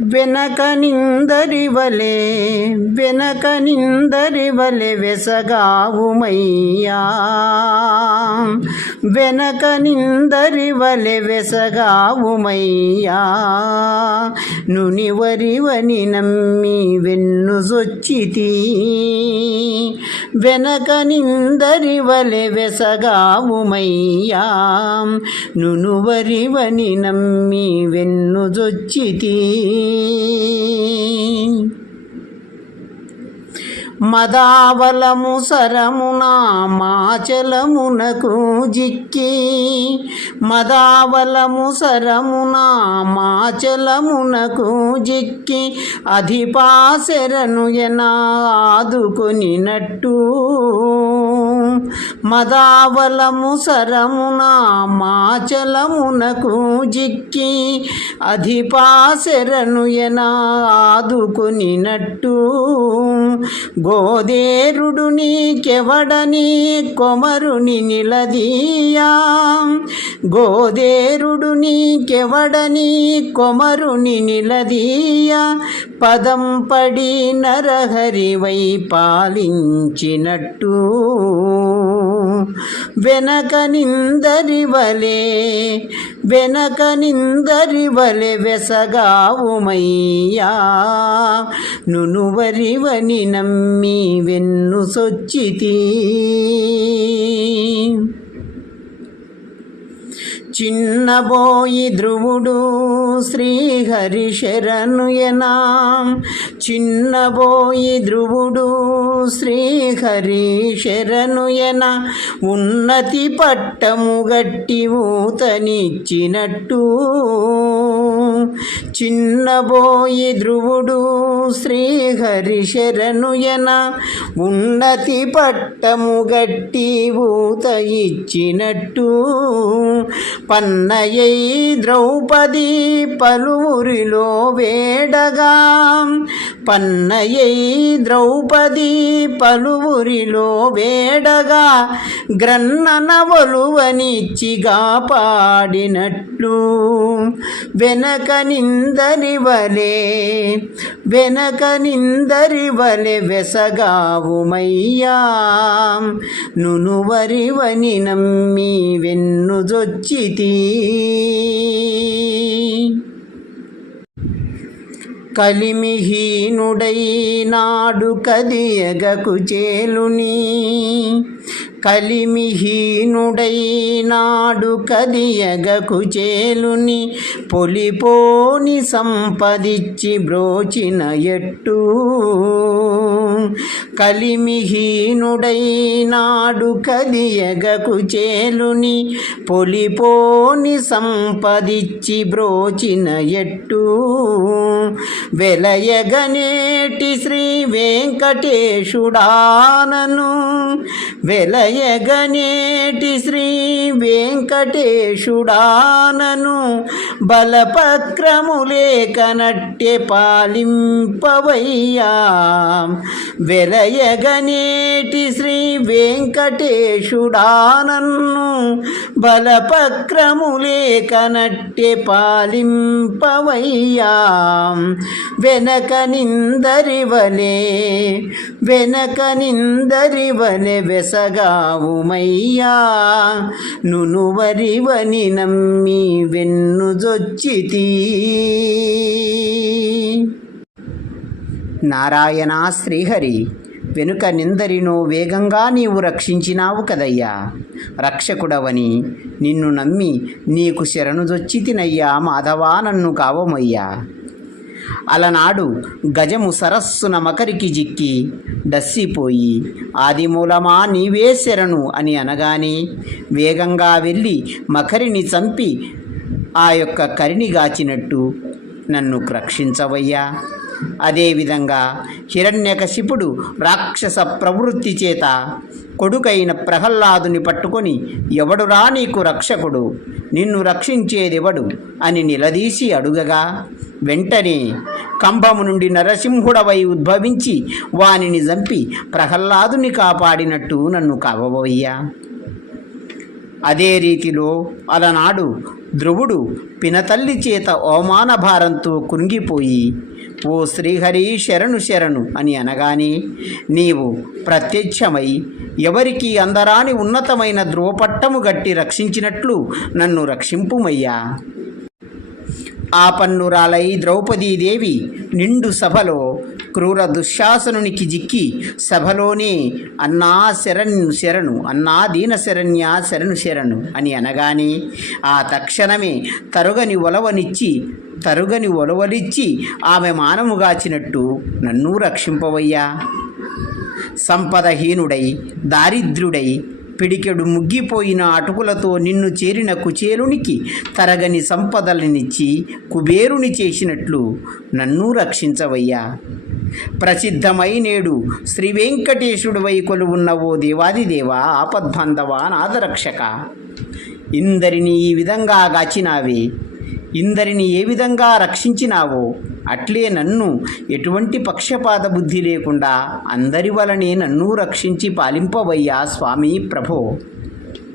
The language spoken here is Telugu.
వెనక నిందరివలే వెనక నిందరివలే వెసగావుమయ్యా. వెనక నిందరివలె వెసగావుమయ్యా. నునివరివని నమ్మి వెన్ను సొచ్చితి వెనక నిందరివలె వెసగావుమయ్యా. నునువరివని నమ్మి వెన్ను వెన్నుజొచ్చితి. మదావలము సరమునా మాచలమునకు జిక్కి. మదావలము సరమునా మాచలమునకు జిక్కి. అధిపాసెరను ఎనాదుకొనినట్టు మదావలము సరమున మాచలమునకు జిక్కి అధిపాశరణు ఎనా ఆదుకొనినట్టు. గోదేరుడు నీకెవడని కొమరుని నిలదీయా. గోదేరుడు నీకెవడని కొమరుని నిలదీయా. పదం పడి నరహరివై పాలించినట్టు. వెనక నిందరివలే వెనక నిందరివలె వెసగావుమయ్యా నునువరివని నమ్మి వెన్ను సొచ్చితీ. చిన్నబోయి ధ్రువుడు శ్రీహరి శరణుయనా చిన్నబోయి ధ్రువుడు శ్రీహరి శరణుయన ఉన్నతి పట్టము గట్టి ఊతనిచ్చినట్టు. చిన్నబోయి ధ్రువుడు శ్రీహరి శరణుయన ఉన్నతి పట్టము గట్టి ఊత ఇచ్చినట్టు పన్నయై ద్రౌపది పలువురిలో వేడగా పన్నయ్యై ద్రౌపది పలువురిలో వేడగా గ్రన్ననవలువనిచ్చిగా పాడినట్లు. వెనక నిందరివలే వెనక నిందరివలె వెసగావుమయ్యా. నునువరివని నమ్మి వెన్నుజొచ్చితీ. కలిమిహీనుడై నాడు కదియగకు చేలుని కలిమిహీనుడైనాడు కదియగకు చేలుని పొలిపోని సంపదిచ్చి బ్రోచిన ఎట్టు. కలిమిహీనుడైనాడు కదియగకు చేలుని పొలిపోని సంపదిచ్చి బ్రోచిన ఎట్టు. వెలయగనేటి శ్రీ వెంకటేశుడానను వెలయగనేటి శ్రీ వెంకటేశుడానను బలపక్రములేకనట్టె పాలింపవయ్యా. వెలయగనేటి శ్రీ వెంకటేశుడానన్ను బలపక్రములేకనట్టె పాలింపవయ్యా. వెనక నిందరివలే వెనక నిందరివలె వెసగావుమయ్యా. నునువరివని నమ్మి వెన్నుజొచ్చితి నారాయణ శ్రీహరి వెనుక నిందరినో వేగంగా నీవు రక్షించినావు కదయ్యా. రక్షకుడవని నిన్ను నమ్మి నీకు శరణుదొచ్చితినయ్యా మాధవా నన్ను కావమయ్యా. అలనాడు గజము సరస్సున మకరికి జిక్కి డస్సిపోయి ఆదిమూలమా నీవే శరణు అని అనగానే వేగంగా వెళ్ళి మకరిని చంపి ఆ యొక్క కరిని గాచినట్టు నన్ను రక్షించవయ్యా. అదేవిధంగా హిరణ్యకశిపుడు రాక్షస ప్రవృత్తి చేత కొడుకైన ప్రహ్లాదుని పట్టుకొని ఎవడురా నీకు రక్షకుడు? నిన్ను రక్షించేదెవడు? అని నిలదీసి అడుగగా వెంటనే కంభము నుండి నరసింహుడవై ఉద్భవించి వానిని చంపి ప్రహ్లాదుని కాపాడినట్టు నన్ను కావవయ్యా అదే రీతిలో అలనాడు ధ్రువుడు పినతల్లి చేత అవమాన భారంతో కృంగిపోయి ఓ శ్రీహరి శరణు శరణు అని అనగానే నీవు ప్రత్యక్షమై ఎవరికి అందరాని ఉన్నతమైన ధ్రువపట్టము గట్టి రక్షించినట్లు నన్ను రక్షింపుమయ్యా. ఆపన్నురాలై ద్రౌపదీదేవి నిండు సభలో క్రూర దుశ్శాసనునికి జిక్కి సభలోనే అన్నా శరణ్ శరణు అన్నా దీన శరణ్య శరణు శరణు అని అనగానే ఆ తక్షణమే తరుగని ఒలవనిచ్చి తరుగని ఒలవలిచ్చి ఆమె మానముగాచినట్టు నన్ను రక్షింపవయ్యా. సంపదహీనుడై దారిద్ర్యుడై పిడికెడు ముగ్గిపోయిన అటుకులతో నిన్ను చేరిన కుచేలునికి తరగని సంపదలనిచ్చి కుబేరుని చేసినట్లు నన్ను రక్షించవయ్యా. ప్రసిద్ధమై నేడు శ్రీ వెంకటేశుడు వైకులు కొలువున్న ఓ దేవాదిదేవా ఆపద్బాంధవా నాదరక్షక ఇందరిని ఈ విధంగా గాచినావే. ఇందరిని ఏ విధంగా రక్షించినావో అట్లే నన్ను ఎటువంటి పక్షపాత బుద్ధి లేకుండా అందరి వలనే నన్ను రక్షించి పాలింపవయ్యా స్వామి ప్రభో.